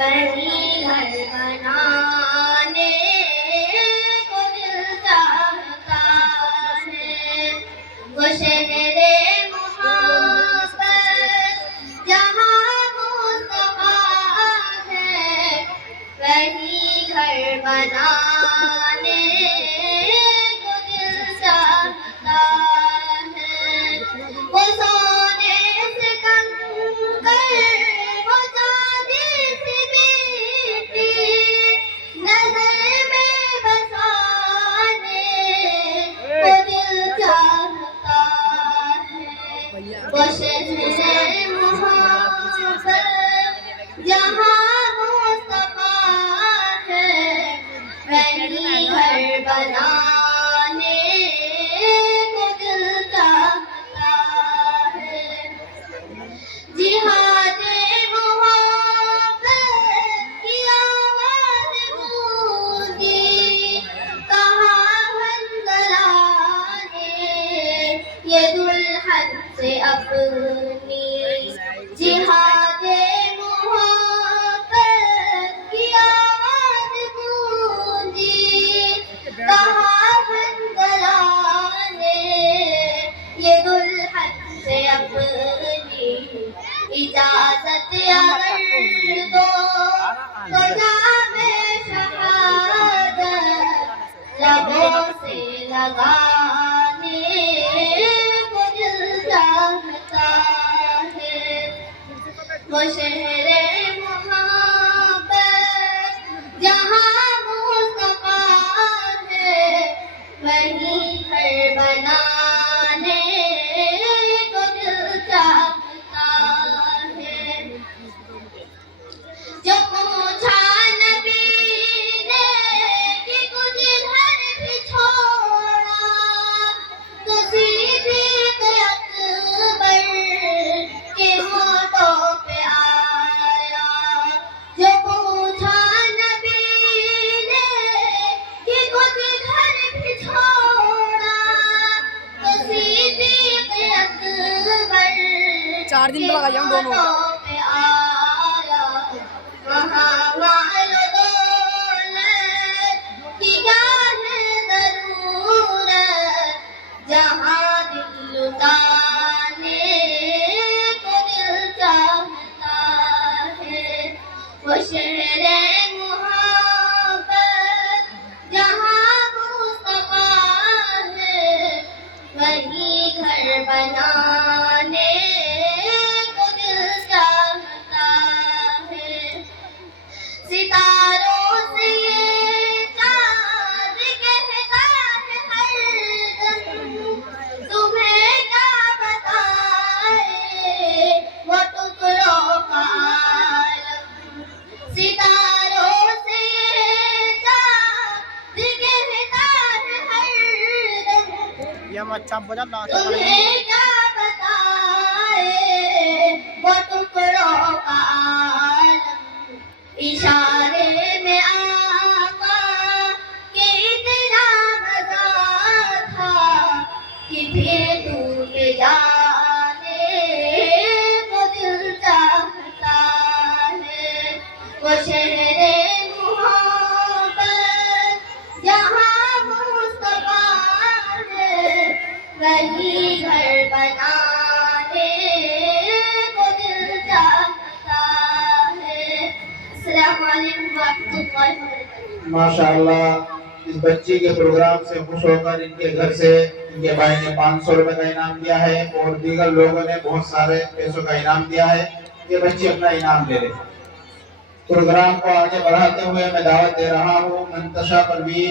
وہیں گھر بنانے کو دل چاہتا ہے، وہ شہر محبت جہاں مصطفیٰ ہے، وہیں گھر بنانے کو دل چاہتا ہے، وہ سونے سے کنکر وہ چاندی سی بیٹی نظر میں بسانے کو دل چاہتا ہے، وہ شہر محبت جہاں مصطفیٰ ہے، وہیں گھر بنانے کو دل چاہتا ہے، جہاد محبت کی آواز گونجی، کہاں حنظلہ نے یہ دلہن سے اپنی، جہاد محبت کی آواز گونجی، کہاں حنظلہ نے یہ دلہن سے اپنی، اجازت اگر دو تو جام شہادت لبوں سے لگانے کو دل چاہتا ہے، وہ شہر محبت جہاں مصطفیٰ ہے، وہیں گھر بنانے کو دل چاہتا ہے، جو پوچھا نبی نے کہ کچھ گھر بھی چھوڑا، تو صدیق اکبر کے ہونٹوں پہ آیا، جو پوچھا نبی نے کہ کچھ گھر بھی چھوڑا، تو صدیق اکبر 4 دن لگا جاؤں دونوں پہ آیا، وہاں مال و دولت کی کیا ہے ضرورت، جہاں دل لٹانے کو دل چاہتا ہے، وہ شہر محبت جہاں مصطفیٰ ہے، وہیں گھر بنانے کو دل چاہتا ہے، ستاروں سے یہ چاند کہتا ہے ہر دم، تمہیں کیا بتائے وہ ٹکڑوں کا عالم، ستاروں سے یہ چاند کہتا ہے ہر دم، یہ اچھا بجا لا تمہیں کیا بتائے وہ ٹکڑوں کا عالم، اشارے میں آقا کے اتنا مزہ تھا کہ پھر ٹوٹ جانے کو دل چاہتا ہے، وہ شہر محبت جہاں مصطفیٰ ہے، وہیں گھر بنانے کو دل چاہتا ہے۔ السلام علیکم ورحمۃ اللہ وبرکاتہ۔ ماشاءاللہ اس بچی کے پروگرام سے خوش ہو کر ان کے گھر سے ان کے بھائی نے 500 روپے کا انعام دیا ہے، اور دیگر لوگوں نے بہت سارے پیسوں کا انعام دیا ہے، یہ بچی اپنا انعام دے رہے۔ پروگرام کو آگے بڑھاتے ہوئے میں دعوت دے رہا ہوں منتشا پروین